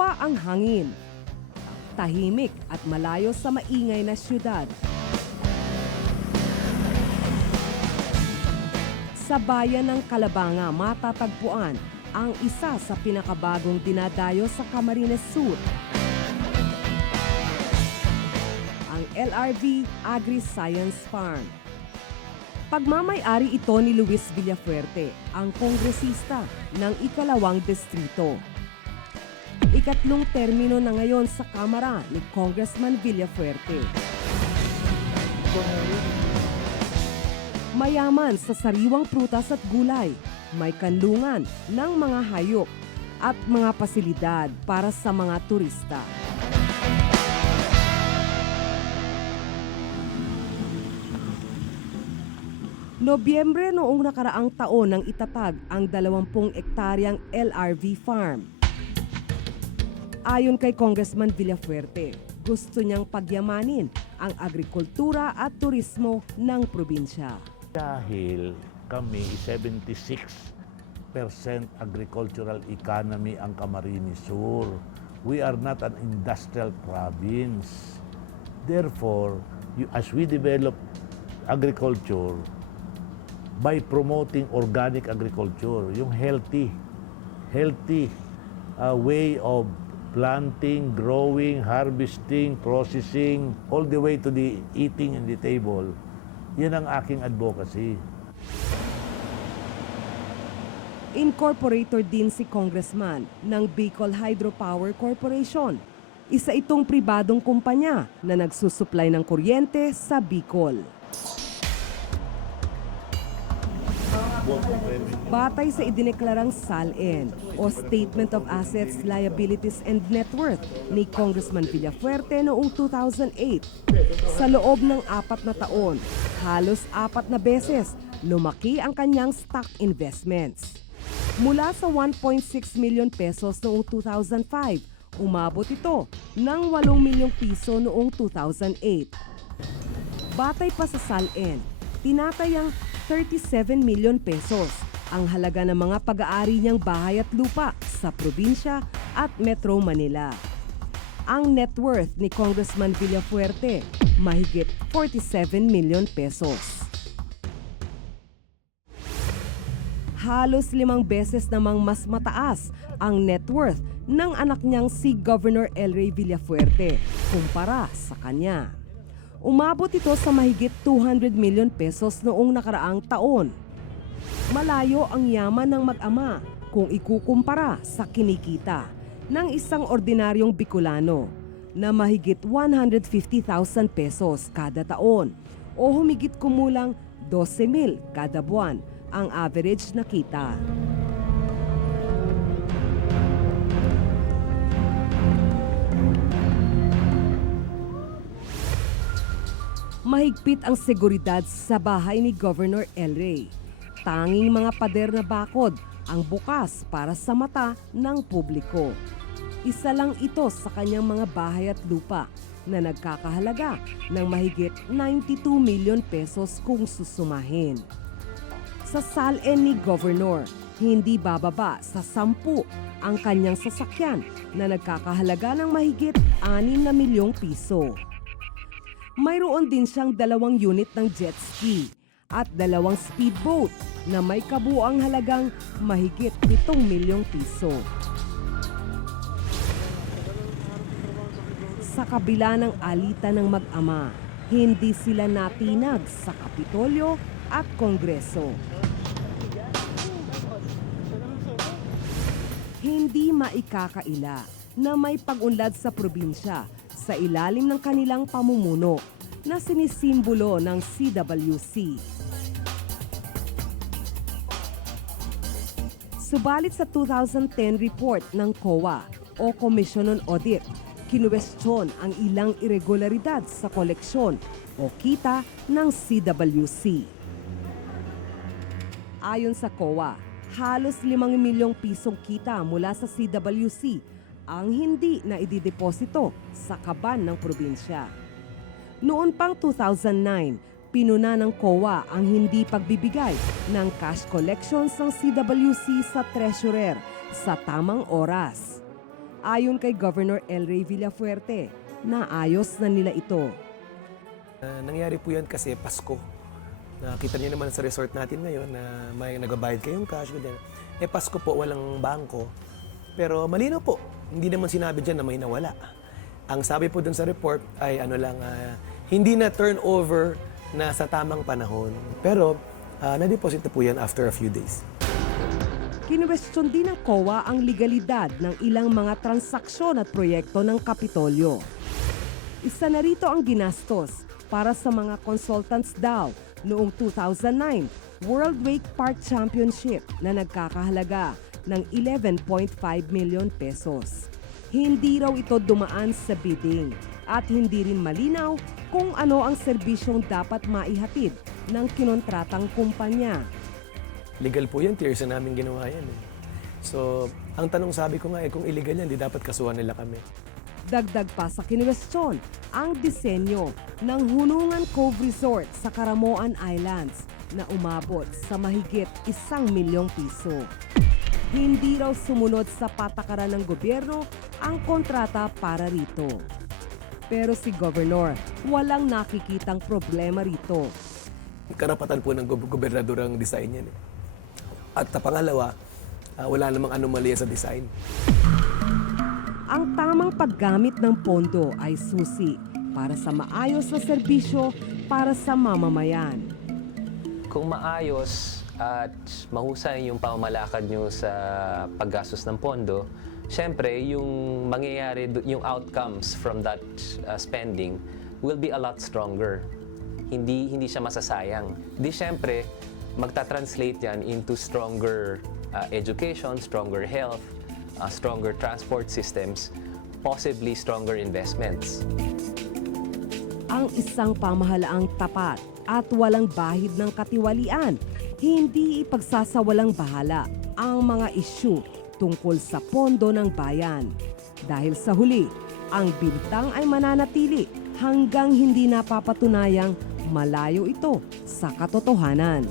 Sariwa ang hangin. Tahimik at malayo sa maingay na syudad. Sa bayan ng Calabanga matatagpuan ang isa sa pinakabagong dinadayo sa Camarines Sur. Ang LRV Agri-Science Farm. Pagmamay-ari ito ni Luis Villafuerte, ang kongresista ng ikalawang distrito. Ikatlong termino na ngayon sa Kamara ni Congressman Villafuerte. Mayaman sa sariwang prutas at gulay, may kanlungan ng mga hayop at mga pasilidad para sa mga turista. Nobyembre noong nakaraang taon nang itatag ang 20 ektaryang LRV farm. Ayon kay Congressman Villafuerte, gusto niyang pagyamanin ang agrikultura at turismo ng probinsya. Dahil kami 76% agricultural economy ang Camarines Sur. We are not an industrial province. Therefore, as we develop agriculture, by promoting organic agriculture, yung healthy way of planting, growing, harvesting, processing, all the way to the eating in the table, yan ang aking advocacy. Incorporator din si Congressman ng Bicol Hydropower Corporation. Isa itong pribadong kumpanya na nagsusupply ng kuryente sa Bicol. Batay sa idineklarang SALN o Statement of Assets, Liabilities and Net Worth ni Congressman Villafuerte noong 2008, sa loob ng 4 na taon, halos 4 na beses lumaki ang kanyang stock investments. Mula sa 1.6 million pesos noong 2005, umabot ito ng 8 milyong piso noong 2008. Batay pa sa SALN, tinatayang 37 milyon pesos ang halaga ng mga pag-aari niyang bahay at lupa sa probinsya at Metro Manila. Ang net worth ni Congressman Villafuerte, mahigit 47 milyon pesos. Halos 5 beses namang mas mataas ang net worth ng anak niyang si Governor El Rey Villafuerte kumpara sa kanya. Umabot ito sa mahigit 200 milyon pesos noong nakaraang taon. Malayo ang yaman ng mag-ama kung ikukumpara sa kinikita ng isang ordinaryong Bicolano na mahigit 150,000 pesos kada taon o humigit kumulang 12,000 kada buwan ang average na kita. Mahigpit ang seguridad sa bahay ni Governor El Rey. Tanging mga pader na bakod ang bukas para sa mata ng publiko. Isa lang ito sa kanyang mga bahay at lupa na nagkakahalaga ng mahigit 92 milyon pesos kung susumahin. Sa SALN ni Governor, hindi bababa sa 10 ang kanyang sasakyan na nagkakahalaga ng mahigit 6 na milyong piso. Mayroon din siyang 2 unit ng jet ski at 2 speedboat na may kabuang halagang mahigit 7 milyong piso. Sa kabila ng alitan ng mag-ama, hindi sila natinag sa Kapitolyo at Kongreso. Hindi maikakaila na may pag-unlad sa probinsya sa ilalim ng kanilang pamumuno na sinisimbolo ng CWC. Subalit sa 2010 report ng COA o Commission on Audit, kinuwestiyon ang ilang irregularidad sa koleksyon o kita ng CWC. Ayon sa COA, halos 5 milyong pisong kita mula sa CWC ang hindi na idideposito sa kaban ng probinsya. Noon pang 2009, pinuna ng COA ang hindi pagbibigay ng cash collections ng CWC sa treasurer sa tamang oras. Ayon kay Governor El Rey Villafuerte, naayos na nila ito. Nangyari po yan kasi Pasko. Nakita niyo naman sa resort natin ngayon na may nagbabayad kayong cash. Ganyan. Pasko po, walang bangko. Pero malino po, hindi naman sinabi dyan na may nawala. Ang sabi po dun sa report ay hindi na turnover na sa tamang panahon. Pero na-deposit na po yan after a few days. Kinwestiyon din ng COA ang legalidad ng ilang mga transaksyon at proyekto ng Kapitolyo. Isa na rito ang ginastos para sa mga consultants daw noong 2009 World Wake Park Championship na nagkakahalaga ng 11.5 million pesos. Hindi raw ito dumaan sa bidding at hindi rin malinaw kung ano ang serbisyong dapat maihatid ng kinontratang kumpanya. Legal po yan, tiers na namin ginawa yan. So, ang tanong sabi ko nga kung illegal yan, di dapat kasuhan nila kami. Dagdag pa sa kinwestiyon ang disenyo ng Hunungan Cove Resort sa Caramoan Islands na umabot sa mahigit 1 milyong piso. Hindi raw sumunod sa patakaran ng gobyerno ang kontrata para rito. Pero si Governor, walang nakikitang problema rito. Karapatan po ng gobernador ang design yan. At pangalawa, wala namang anomalya sa design. Ang tamang paggamit ng pondo ay susi para sa maayos na serbisyo para sa mamamayan. Kung maayos at mahusay yung pamamalakad nyo sa paggastos ng pondo, syempre yung mangyayari, yung outcomes from that spending will be a lot stronger. Hindi siya masasayang. Di syempre, magta-translate yan into stronger education, stronger health, stronger transport systems, possibly stronger investments. Ang isang pamahalaang tapat at walang bahid ng katiwalian, hindi ipagsasawalang bahala ang mga isyu tungkol sa pondo ng bayan. Dahil sa huli, ang bintang ay mananatili hanggang hindi napapatunayang malayo ito sa katotohanan.